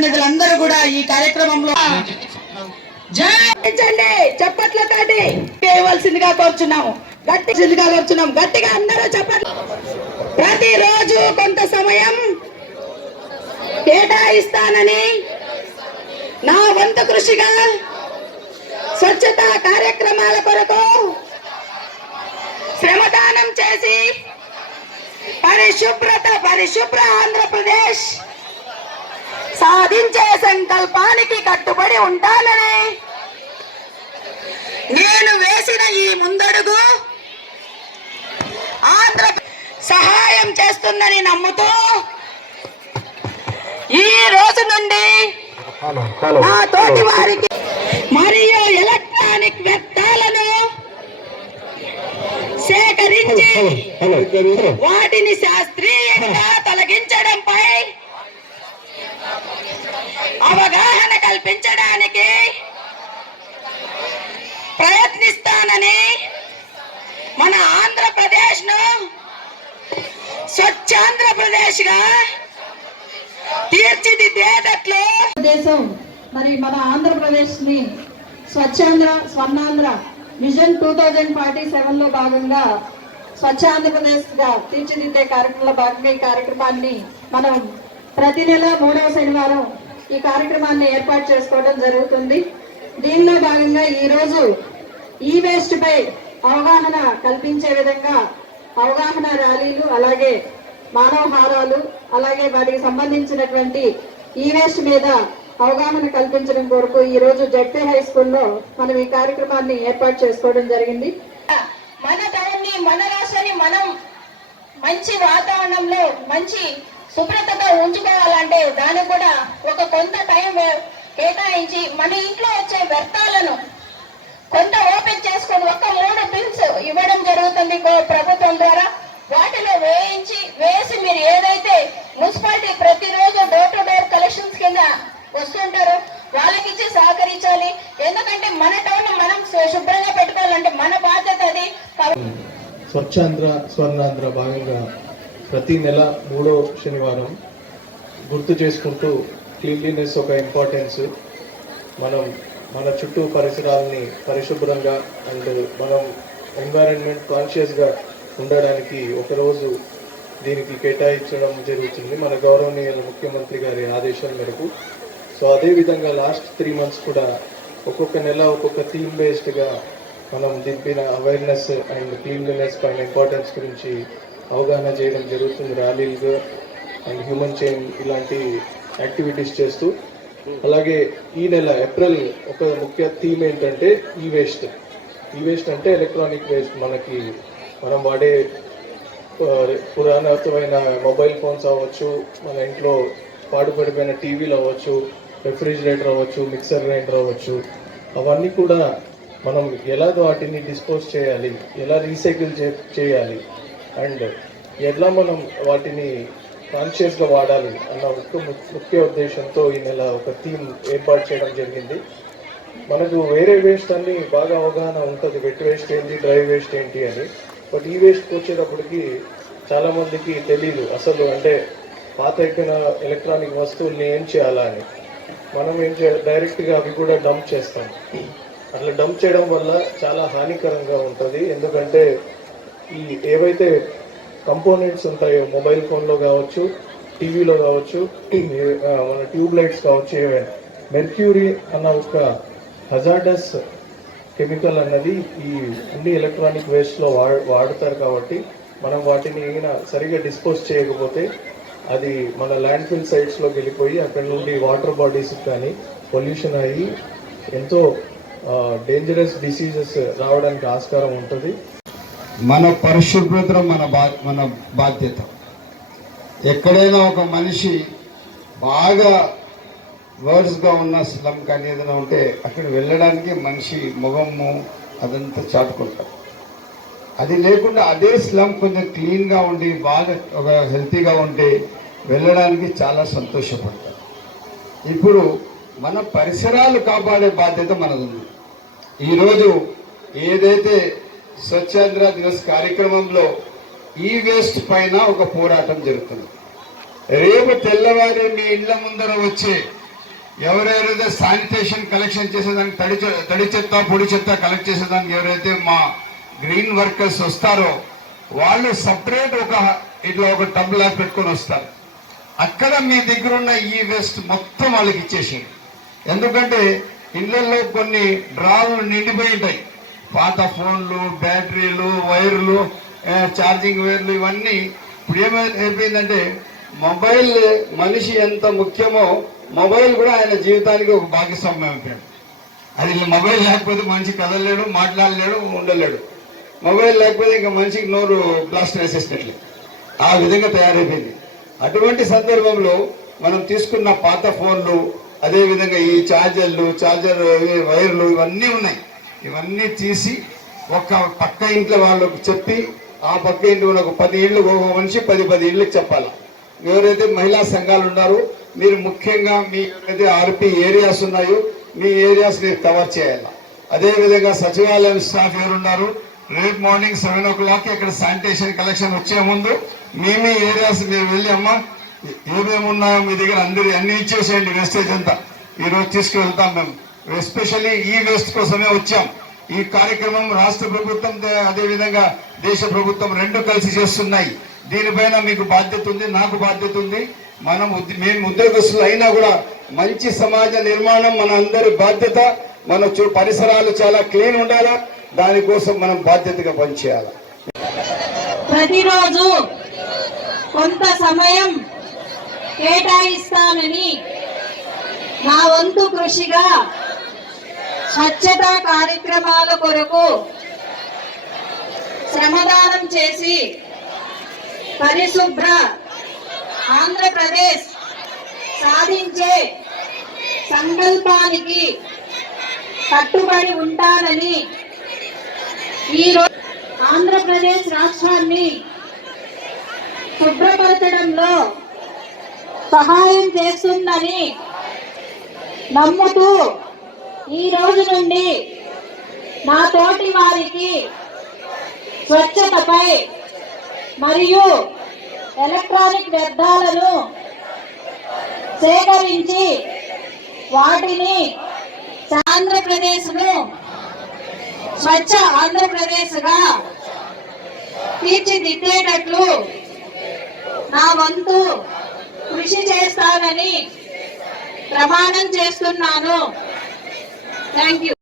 ప్రజాప్రతినిధులందరూ కూడా ఈ కార్యక్రమంలో చెప్పట్ల చప్పట్లతో చేయవలసిందిగా కోరుచున్నాము. గట్టిగా కోరుచున్నాం గట్టిగా అందరూ చెప్పట్లు ప్రతిరోజు కొంత సమయం కేటాయిస్తానని నా వంత కృషిగా స్వచ్ఛత కార్యక్రమాల కొరకు శ్రమదానం చేసి పరిశుభ్రత పరిశుభ్ర ఆంధ్రప్రదేశ్ సంకల్పానికి కట్టుబడి ఉంటానని. నేను వేసిన ఈ ముందడుగు ఆంధ్ర సహాయం చేస్తుందని నమ్ముతూ ఈ రోజు నుండి నా తోటి వారికి మరియు ఎలక్ట్రానిక్ వ్యర్థాలను సేకరించి వాటిని శాస్త్రీయంగా తొలగించడంపై అవగాహన కల్పించడానికి ప్రయత్నిస్తానని మన ఆంధ్రప్రదేశ్ను స్వచ్ఛాంధ్రప్రదేశ్గా తీర్చిదిద్దేటట్లు దేశం మరి మన ఆంధ్రప్రదేశ్ని Swachhandhra Swarnandhra vision two thousand forty సెవెన్లో భాగంగా స్వచ్ఛ ఆంధ్రప్రదేశ్గా తీర్చిదిద్దే కార్యక్రమంలో భాగంగా ఈ కార్యక్రమాన్ని మనం ప్రతి నెల మూడవ శనివారం ఈ కార్యక్రమాన్ని ఏర్పాటు చేసుకోవడం జరుగుతుంది. దీనిలో భాగంగా ఈరోజు ఈ వేస్ట్ పై అవగాహన కల్పించే విధంగా అవగాహన ర్యాలీలు అలాగే మానవ హారాలు అలాగే వాటికి సంబంధించినటువంటి ఈ వేస్ట్ మీద అవగాహన కల్పించడం కొరకు ఈ రోజు జడ్పే హై స్కూల్లో మనం ఈ కార్యక్రమాన్ని ఏర్పాటు చేసుకోవడం జరిగింది. మన టౌన్ మన రాష్ట్రాన్ని మనం మంచి వాతావరణంలో మంచి శుభ్రతగా ఉంచుకోవాలంటే దానికి కూడా ఒక కొంత టైం కేటాయించి మన ఇంట్లో వచ్చే వ్యర్థాలను కొంత ఓపెన్ చేసుకొని ఒక మూడు బిల్స్ ఇవ్వడం జరుగుతుంది ప్రభుత్వం ద్వారా. వాటిలో వేయించి వేసి మీరు ఏదైతే మున్సిపాలిటీ ప్రతిరోజు డోర్ టు డోర్ కలెక్షన్స్ కింద వస్తుంటారో వాళ్ళకి ఇచ్చి సహకరించాలి. ఎందుకంటే మన టౌన్ మనం శుభ్రంగా పెట్టుకోవాలంటే మన బాధ్యత అది. స్వచ్ఛాంధ్ర స్వర్ణాంధ్ర భాగంగా ప్రతి నెల మూడో శనివారం గుర్తు చేసుకుంటూ క్లీన్లీనెస్ ఒక ఇంపార్టెన్స్ మనం మన చుట్టూ పరిసరాలని పరిశుభ్రంగా అండ్ మనం ఎన్వైరన్మెంట్ కాన్షియస్గా ఉండడానికి ఒకరోజు దీనికి కేటాయించడం జరుగుతుంది. మన గౌరవనీయుల ముఖ్యమంత్రి గారి ఆదేశం మేరకు. సో అదేవిధంగా లాస్ట్ త్రీ మంత్స్ కూడా ఒక్కొక్క నెల ఒక్కొక్క థీమ్ బేస్డ్గా మనం దింపిన అవేర్నెస్ అండ్ క్లీన్లీనెస్ పైన ఇంపార్టెన్స్ గురించి అవగాహన చేయడం జరుగుతుంది. ర్యాలీలు అండ్ హ్యూమన్ చైన్ ఇలాంటి యాక్టివిటీస్ చేస్తూ అలాగే ఈ నెల ఏప్రిల్ ఒక ముఖ్య థీమ్ ఏంటంటే ఈ వేస్ట్ ఈ వేస్ట్ అంటే ఎలక్ట్రానిక్ వేస్ట్ మనకి మనం వాడే ఆ, మొబైల్ ఫోన్స్ అవ్వచ్చు మన ఇంట్లో పాడుపడిపోయిన టీవీలు అవ్వచ్చు రెఫ్రిజిరేటర్ అవ్వచ్చు మిక్సర్ గ్రైండర్ అవ్వచ్చు. అవన్నీ కూడా మనం ఎలా వాటిని డిస్పోజ్ చేయాలి ఎలా రీసైకిల్ చే చేయాలి? అండ్ ఎలా మనం వాటిని కాన్షియస్గా వాడాలి అన్న ముఖ్య ఉద్దేశంతో ఈ నెల ఒక థీమ్ ఏర్పాటు చేయడం జరిగింది. మనకు వేరే వేస్ట్ అన్ని బాగా అవగాహన ఉంటుంది. వెట్ వేస్ట్ ఏంటి డ్రై వేస్ట్ ఏంటి అని. బట్ ఈ వేస్ట్కి వచ్చేటప్పటికి చాలామందికి తెలియదు అసలు అంటే పాత ఎక్కిన ఎలక్ట్రానిక్ వస్తువుల్ని ఏం చేయాలా అని. మనం ఏం చేయాలి డైరెక్ట్గా అవి కూడా డంప్ చేస్తాం. అట్లా డంప్ చేయడం వల్ల చాలా హానికరంగా ఉంటుంది. ఎందుకంటే ఈ ఏవైతే కంపోనెంట్స్ ఉంటాయో. మొబైల్ ఫోన్లో కావచ్చు టీవీలో కావచ్చు మన ట్యూబ్ లైట్స్ కావచ్చు ఏవైనా. మెర్క్యూరీ అన్న ఒక హజార్డస్ కెమికల్ అన్నది ఈ అన్ని ఎలక్ట్రానిక్ వేస్ట్లో వా వాడతారు కాబట్టి మనం వాటిని ఏమైనా సరిగా డిస్పోజ్ చేయకపోతే అది మన ల్యాండ్ ఫిల్ సైట్స్లోకి వెళ్ళిపోయి అక్కడ నుండి వాటర్ బాడీస్ కానీ పొల్యూషన్ అయ్యి ఎంతో డేంజరస్ డిసీజెస్ రావడానికి ఆస్కారం ఉంటుంది. మన పరిశుభ్రత మన బా మన బాధ్యత. ఎక్కడైనా ఒక మనిషి బాగా వర్డ్స్గా ఉన్న స్లమ్ కానీ ఏదైనా ఉంటే అక్కడ వెళ్ళడానికి మనిషి ముఖము అదంతా చాటుకుంటాం అది లేకుండా అదే స్లమ్ కొంచెం క్లీన్గా ఉండి బాగా ఒక హెల్తీగా ఉంటే వెళ్ళడానికి చాలా సంతోషపడతారు ఇప్పుడు మన పరిసరాలు కాపాడే బాధ్యత మనది ఉంది. ఈరోజు ఏదైతే స్వచ్ఛాంధ్ర దివస్ కార్యక్రమంలో ఈ వేస్ట్ పైన ఒక పోరాటం జరుగుతుంది. రేపు తెల్లవారి మీ ఇళ్ళ ముందర వచ్చే ఎవరెవరైతే శానిటేషన్ కలెక్షన్ చేసేదానికి తడి తడి చెత్త పొడి చెత్త కలెక్ట్ చేసేదానికి ఎవరైతే మా గ్రీన్ వర్కర్స్ వస్తారో వాళ్ళు సపరేట్ ఒక ఇట్లా ఒక టబ్ పెట్టుకొని వస్తారు. అక్కడ మీ దగ్గర ఉన్న ఈ వేస్ట్ మొత్తం వాళ్ళకి ఇచ్చేసేయండి. ఎందుకంటే ఇళ్ళలో కొన్ని డ్రాలు నిండిపోయి ఉంటాయి. పాత ఫోన్లు బ్యాటరీలు వైర్లు ఛార్జింగ్ వైర్లు ఇవన్నీ ఇప్పుడు ఏమై- అయిపోయిందంటే మొబైల్ మనిషి ఎంత ముఖ్యమో మొబైల్ కూడా ఆయన జీవితానికి ఒక భాగస్వామ్యం అయిపోయాడు. అది మొబైల్ లేకపోతే మనిషి కదలలేడు మాట్లాడలేడు ఉండలేడు. మొబైల్ లేకపోతే ఇంకా మనిషికి నోరు ప్లాస్టర్ వేసేసినట్లే. ఆ విధంగా తయారైపోయింది. అటువంటి సందర్భంలో మనం తీసుకున్న పాత ఫోన్లు అదే విధంగా ఈ ఛార్జర్లు ఛార్జర్ వైర్లు ఇవన్నీ ఉన్నాయి. ఇవన్నీ తీసి ఒక పక్క ఇంట్లో వాళ్ళకు చెప్పి ఆ పక్క ఇంట్లో ఒక పది ఇళ్ళు ఒక మనిషి పది పది ఇళ్ళకి చెప్పాలి? ఎవరైతే మహిళా సంఘాలు ఉన్నారో మీరు ముఖ్యంగా మీ ఎవరైతే ఆర్పి ఏరియాస్ ఉన్నాయో మీ ఏరియాస్ మీరు కవర్ చేయాలి? అదేవిధంగా సచివాలయం స్టాఫ్ ఎవరున్నారు? రేపు మార్నింగ్ సెవెన్ ఓ క్లాక్ ఇక్కడ శానిటేషన్ కలెక్షన్ వచ్చే ముందు మీ మీ ఏరియాస్ మీరు వెళ్ళి అమ్మ ఏమేమి ఉన్నాయో మీ దగ్గర అందరి అన్ని ఇచ్చేసేయండి వేస్టేజ్ అంతా. ఈరోజు తీసుకువెళ్తాం మేము. ఎస్పెషల్లీ ఈ వేస్ట్ కోసమే వచ్చాం. ఈ కార్యక్రమం రాష్ట్ర ప్రభుత్వం అదేవిధంగా దేశ ప్రభుత్వం రెండు కలిసి చేస్తున్నాయి. దీనిపైన మీకు బాధ్యత ఉంది నాకు బాధ్యత ఉంది. మనం మేము ఉద్యోగస్తులు అయినా కూడా మంచి సమాజ నిర్మాణం మన అందరి బాధ్యత. మన చు- పరిసరాలు చాలా క్లీన్ ఉండాలా. దానికోసం మనం బాధ్యతగా పనిచేయాలి. ప్రతిరోజు కొంత సమయం కేటాయిస్తానని నా వంతు కృషిగా స్వచ్ఛతా కార్యక్రమాల కొరకు శ్రమదానం చేసి పరిశుభ్ర ఆంధ్రప్రదేశ్ సాధించే సంకల్పానికి కట్టుబడి ఉంటానని ఈరోజు ఆంధ్రప్రదేశ్ రాష్ట్రాన్ని శుభ్రపరచడంలో సహాయం చేస్తుందని నమ్ముతూ ఈ రోజు నుండి నా తోటి వారికి స్వచ్ఛతపై మరియు ఎలక్ట్రానిక్ వ్యర్థాలను సేకరించి వాటిని ఆంధ్రప్రదేశ్ను స్వచ్ఛ ఆంధ్రప్రదేశ్గా తీర్చిదిద్దేటట్లు నా వంతు కృషి చేస్తానని ప్రమాణం చేస్తున్నాను. Thank you.